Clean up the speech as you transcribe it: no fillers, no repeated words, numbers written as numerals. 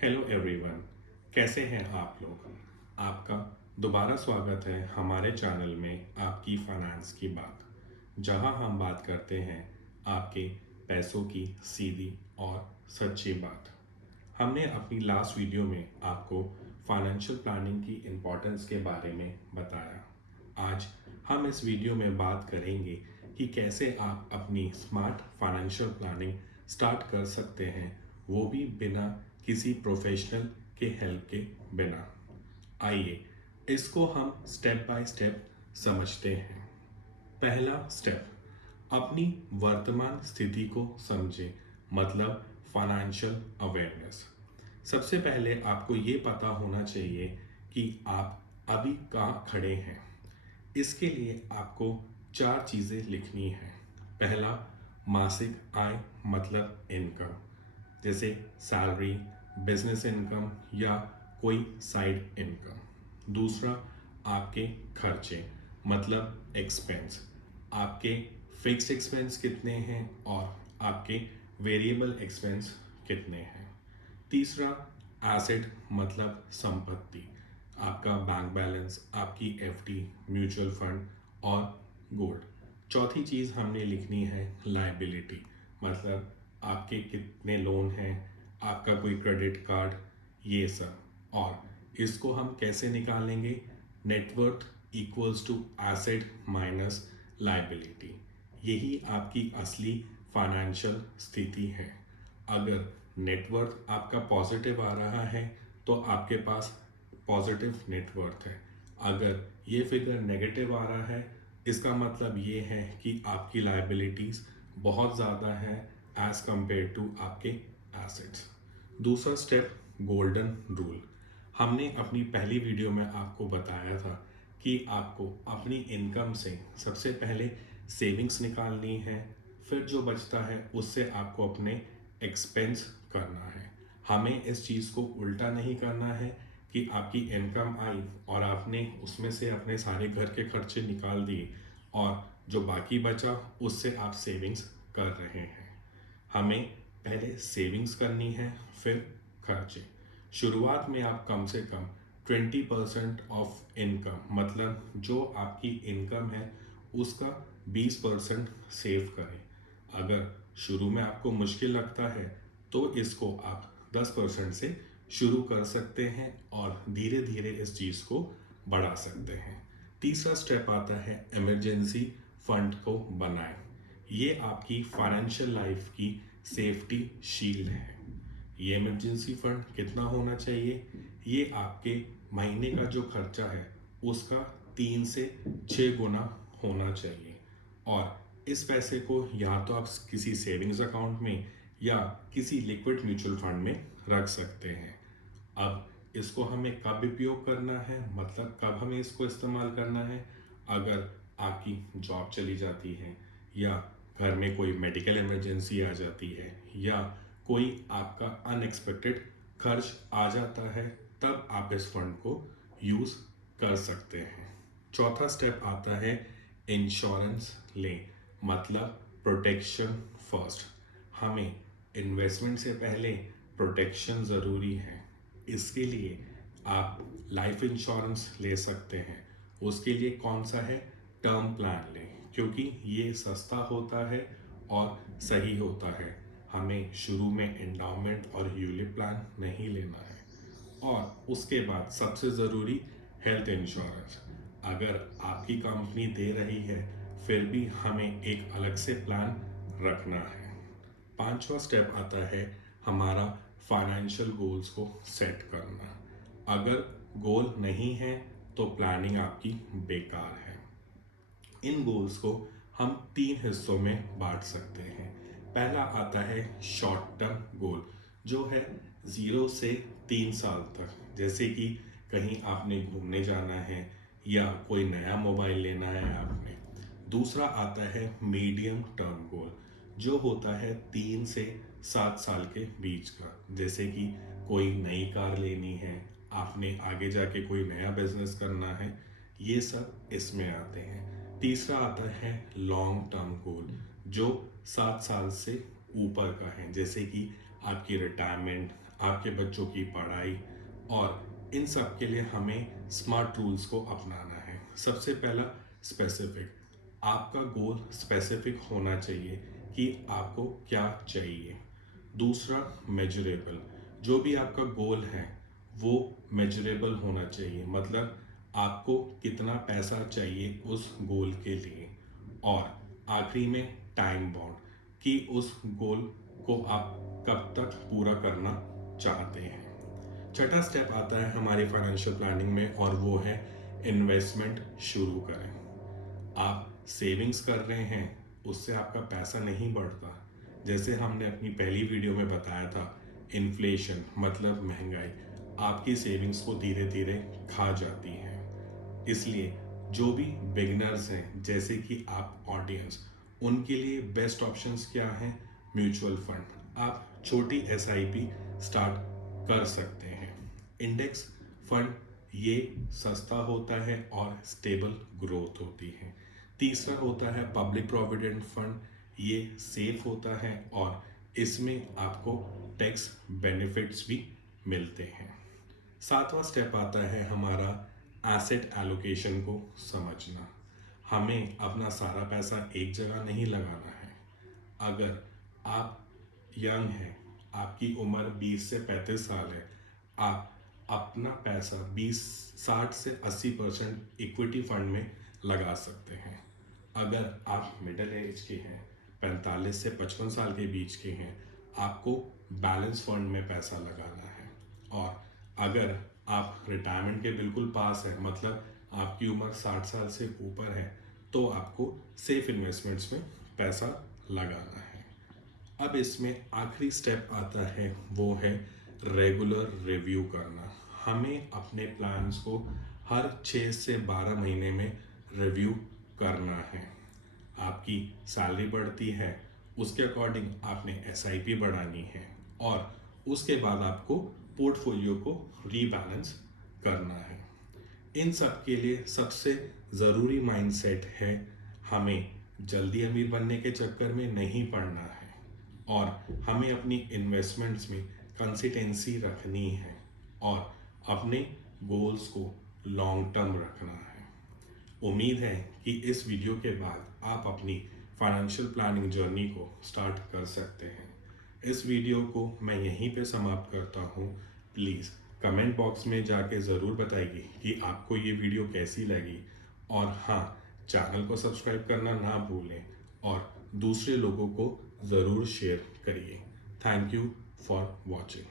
Hello everyone. कैसे हैं आप लोग। आपका दोबारा स्वागत है हमारे चैनल में आपकी फाइनेंस की बात, जहां हम बात करते हैं आपके पैसों की सीधी और सच्ची बात। हमने अपनी लास्ट वीडियो में आपको फाइनेंशियल प्लानिंग की इम्पोर्टेंस के बारे में बताया। आज हम इस वीडियो में बात करेंगे कि कैसे आप अपनी स्मार्ट फाइनेंशियल प्लानिंग स्टार्ट कर सकते हैं, वो भी बिना किसी प्रोफेशनल के हेल्प के बिना। आइए इसको हम स्टेप बाय स्टेप समझते हैं। पहला स्टेप, अपनी वर्तमान स्थिति को समझें, मतलब फाइनेंशियल अवेयरनेस। सबसे पहले आपको ये पता होना चाहिए कि आप अभी कहाँ खड़े हैं। इसके लिए आपको चार चीज़ें लिखनी है। पहला, मासिक आय मतलब इनकम, जैसे सैलरी, बिजनेस इनकम या कोई साइड इनकम। दूसरा, आपके खर्चे मतलब एक्सपेंस, आपके फिक्स्ड एक्सपेंस कितने हैं और आपके वेरिएबल एक्सपेंस कितने हैं। तीसरा, एसेट मतलब संपत्ति, आपका बैंक बैलेंस, आपकी एफडी, म्यूचुअल फंड और गोल्ड। चौथी चीज़ हमने लिखनी है लायबिलिटी, मतलब आपके कितने लोन हैं, आपका कोई क्रेडिट कार्ड, ये सब। और इसको हम कैसे निकालेंगे, net worth equals to asset minus liability. यही आपकी असली फाइनेंशियल स्थिति है। अगर नेटवर्थ आपका पॉजिटिव आ रहा है तो आपके पास पॉजिटिव नेटवर्थ है। अगर ये फिगर नेगेटिव आ रहा है, इसका मतलब ये है कि आपकी लायबिलिटीज़ बहुत ज़्यादा है एज़ कंपेयर टू आपके एसेट्स। दूसरा स्टेप, गोल्डन रूल। हमने अपनी पहली वीडियो में आपको बताया था कि आपको अपनी इनकम से सबसे पहले सेविंग्स निकालनी है, फिर जो बचता है उससे आपको अपने एक्सपेंस करना है। हमें इस चीज़ को उल्टा नहीं करना है कि आपकी इनकम आई और आपने उसमें से अपने सारे घर के खर्चे निकाल दिए और जो बाकी बचा उससे आप सेविंग्स कर रहे हैं। हमें पहले सेविंग्स करनी है, फिर खर्चे। शुरुआत में आप कम से कम 20% ऑफ इनकम, मतलब जो आपकी इनकम है उसका 20% सेव करें। अगर शुरू में आपको मुश्किल लगता है तो इसको आप 10% से शुरू कर सकते हैं और धीरे धीरे इस चीज़ को बढ़ा सकते हैं। तीसरा स्टेप आता है इमरजेंसी फंड को बनाएं। ये आपकी फाइनेंशियल लाइफ की सेफ्टी शील्ड है। ये इमरजेंसी फंड कितना होना चाहिए, ये आपके महीने का जो खर्चा है उसका 3 से 6 गुना होना चाहिए। और इस पैसे को या तो आप किसी सेविंग्स अकाउंट में या किसी लिक्विड म्यूचुअल फंड में रख सकते हैं। अब इसको हमें कब उपयोग करना है, मतलब कब हमें इसको इस्तेमाल करना है, अगर आपकी जॉब चली जाती है या घर में कोई मेडिकल इमरजेंसी आ जाती है या कोई आपका अनएक्सपेक्टेड खर्च आ जाता है, तब आप इस फंड को यूज़ कर सकते हैं। चौथा स्टेप आता है इंश्योरेंस लें, मतलब प्रोटेक्शन फर्स्ट। हमें इन्वेस्टमेंट से पहले प्रोटेक्शन ज़रूरी है। इसके लिए आप लाइफ इंश्योरेंस ले सकते हैं। उसके लिए कौन सा है, टर्म प्लान लें, क्योंकि ये सस्ता होता है और सही होता है। हमें शुरू में एंडाउमेंट और यूलिप प्लान नहीं लेना है। और उसके बाद सबसे ज़रूरी, हेल्थ इंश्योरेंस। अगर आपकी कंपनी दे रही है फिर भी हमें एक अलग से प्लान रखना है। पांचवा स्टेप आता है हमारा फाइनेंशियल गोल्स को सेट करना। अगर गोल नहीं है तो प्लानिंग आपकी बेकार है। इन गोल्स को हम 3 हिस्सों में बांट सकते हैं। पहला आता है शॉर्ट टर्म गोल, जो है 0 से 3 साल तक, जैसे कि कहीं आपने घूमने जाना है या कोई नया मोबाइल लेना है आपने। दूसरा आता है मीडियम टर्म गोल, जो होता है 3 से 7 साल के बीच का, जैसे कि कोई नई कार लेनी है, आपने आगे जाके कोई नया बिजनेस करना है, ये सब इसमें आते हैं। तीसरा आता है लॉन्ग टर्म गोल, जो 7 साल से ऊपर का है, जैसे कि आपकी रिटायरमेंट, आपके बच्चों की पढ़ाई, और इन सब के लिए हमें स्मार्ट रूल्स को अपनाना है। सबसे पहला, स्पेसिफिक। आपका गोल स्पेसिफिक होना चाहिए कि आपको क्या चाहिए। दूसरा, मेजरेबल। जो भी आपका गोल है वो मेजरेबल होना चाहिए, मतलब आपको कितना पैसा चाहिए उस गोल के लिए। और आखिरी में, टाइम बाउंड, कि उस गोल को आप कब तक पूरा करना चाहते हैं। छठा स्टेप आता है हमारी फाइनेंशियल प्लानिंग में, और वो है इन्वेस्टमेंट शुरू करें। आप सेविंग्स कर रहे हैं, उससे आपका पैसा नहीं बढ़ता। जैसे हमने अपनी पहली वीडियो में बताया था, इन्फ्लेशन मतलब महंगाई आपकी सेविंग्स को धीरे धीरे खा जाती है। इसलिए जो भी बिगिनर्स हैं, जैसे कि आप ऑडियंस, उनके लिए बेस्ट ऑप्शंस क्या हैं? Mutual fund. आप छोटी एसआईपी स्टार्ट कर सकते हैं। इंडेक्स फंड, ये सस्ता होता है और स्टेबल ग्रोथ होती है। तीसरा होता है पब्लिक प्रोविडेंट फंड, ये सेफ होता है और इसमें आपको टैक्स बेनिफिट्स भी मिलते हैं। सातवां स्टेप आता है हमारा एसेट एलोकेशन को समझना। हमें अपना सारा पैसा एक जगह नहीं लगाना है। अगर आप यंग हैं, आपकी उम्र 20 से 35 साल है, आप अपना पैसा 60 से 80% इक्विटी फंड में लगा सकते हैं। अगर आप मिडिल एज के हैं, 45 से 55 साल के बीच के हैं, आपको बैलेंस फंड में पैसा लगाना है। और अगर आप रिटायरमेंट के बिल्कुल पास है, मतलब आपकी उम्र 60 साल से ऊपर है, तो आपको सेफ इन्वेस्टमेंट्स में पैसा लगाना है। अब इसमें आखिरी स्टेप आता है, वो है रेगुलर रिव्यू करना। हमें अपने प्लान्स को हर 6 से 12 महीने में रिव्यू करना है। आपकी सैलरी बढ़ती है, उसके अकॉर्डिंग आपने एसआईपी बढ़ानी है, और उसके बाद आपको पोर्टफोलियो को रीबैलेंस करना है। इन सब के लिए सबसे ज़रूरी माइंडसेट है, हमें जल्दी अमीर बनने के चक्कर में नहीं पड़ना है, और हमें अपनी इन्वेस्टमेंट्स में कंसिस्टेंसी रखनी है, और अपने गोल्स को लॉन्ग टर्म रखना है। उम्मीद है कि इस वीडियो के बाद आप अपनी फाइनेंशियल प्लानिंग जर्नी को स्टार्ट कर सकते हैं। इस वीडियो को मैं यहीं पे समाप्त करता हूँ। प्लीज़ कमेंट बॉक्स में जाके ज़रूर बताइए कि आपको ये वीडियो कैसी लगी, और हाँ, चैनल को सब्सक्राइब करना ना भूलें, और दूसरे लोगों को ज़रूर शेयर करिए। Thank you for watching.